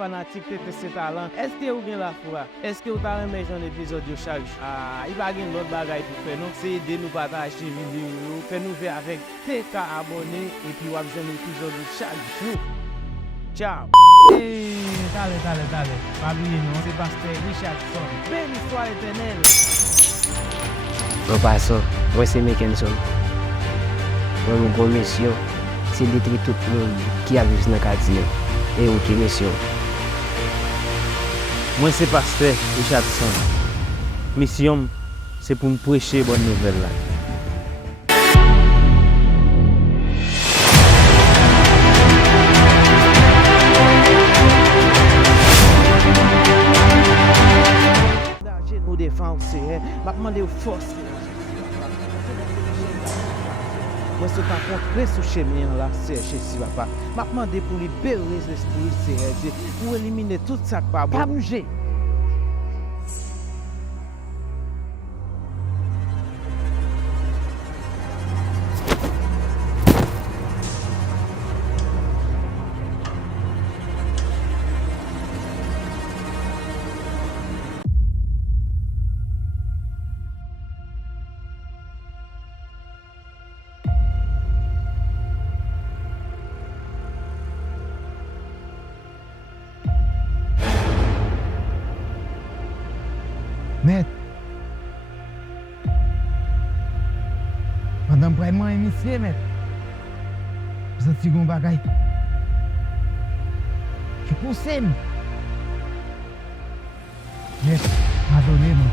fanatique de ce talent. Est-ce que vous avez la foi? Est-ce que vous avez aimé un épisode de chaque jour? Il va y avoir l'autre bagaille pour faire. Donc, c'est aider nous partager vidéo, faire nous faire avec TK abonnés et puis vous avez un épisode de chaque jour. Ciao! Dale. Pas oublier, non? C'est Pasteur Richardson. Belle histoire éternelle. Bon passo, moi c'est Mackenson. Moi mon gros mission, c'est de détruire tout le monde qui a vécu dans le quartier. Et aucune mission. Moi c'est Pasteur Richardson. Mission, c'est pour me prêcher bonne nouvelle là. Nous défense, m'a demandé aux forces. Moi, c'est pas contre ce chemin là, c'est chez papa. M'a demandé pour libérer l'esprit, c'est pour éliminer tout ça qui pas bon. Pas bouger. Maître, pendant vraiment émissé, maître, vous avez un bagage qui pousse. Maître, pardonnez-moi,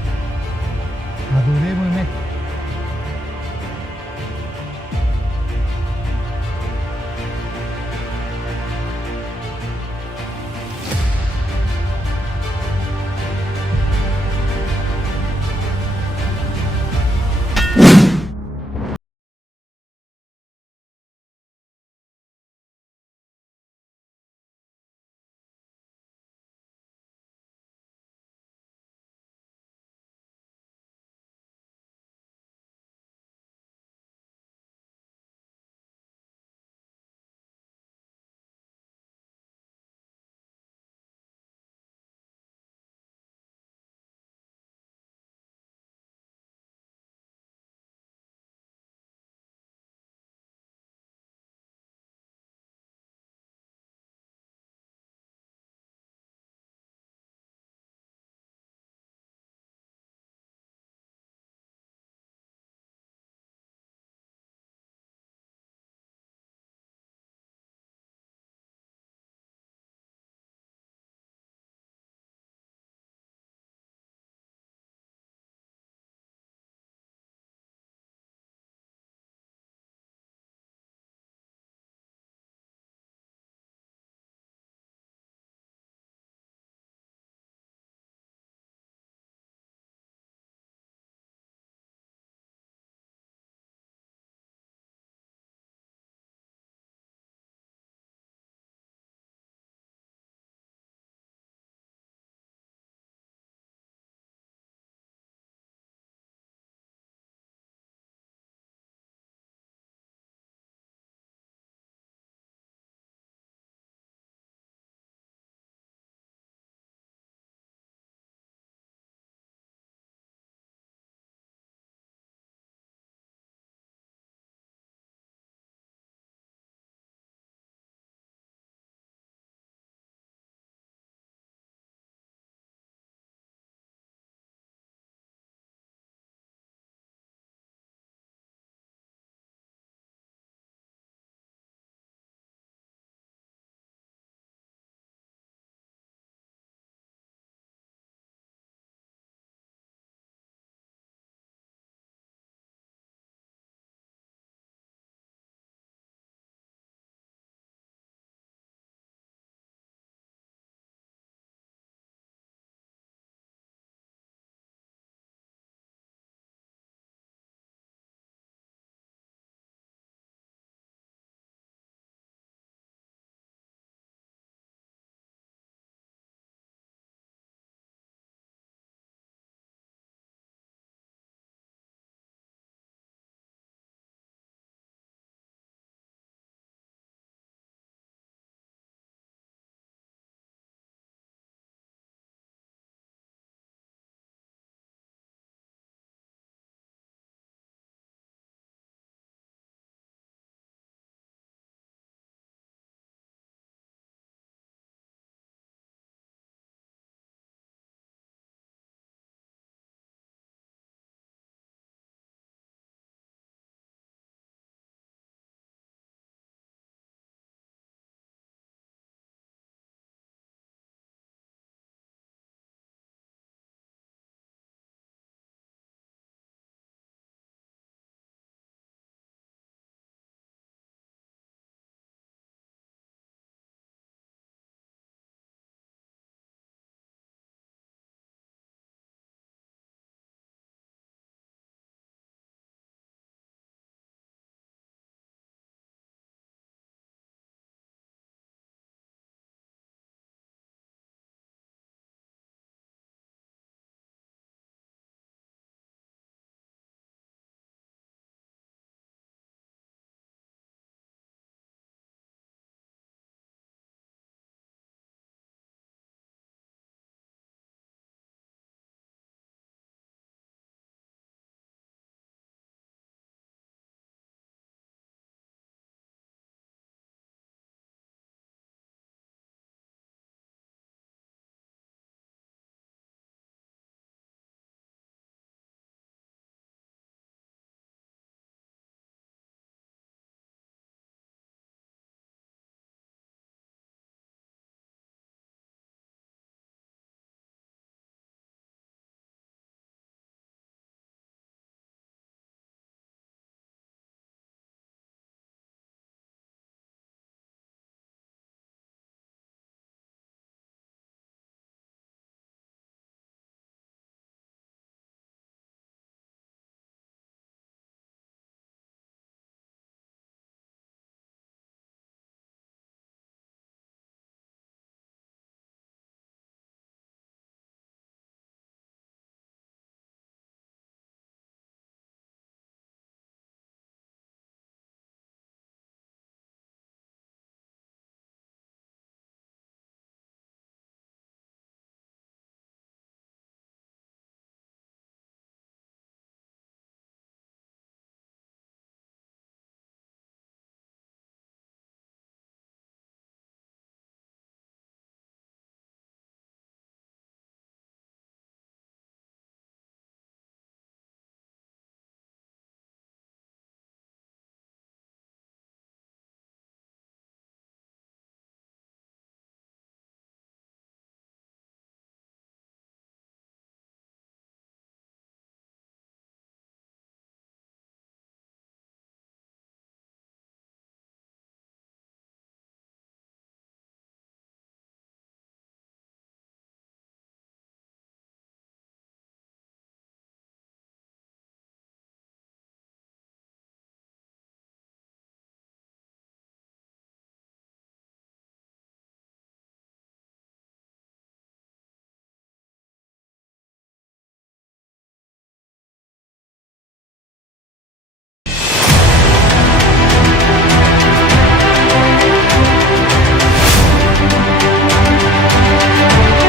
maître.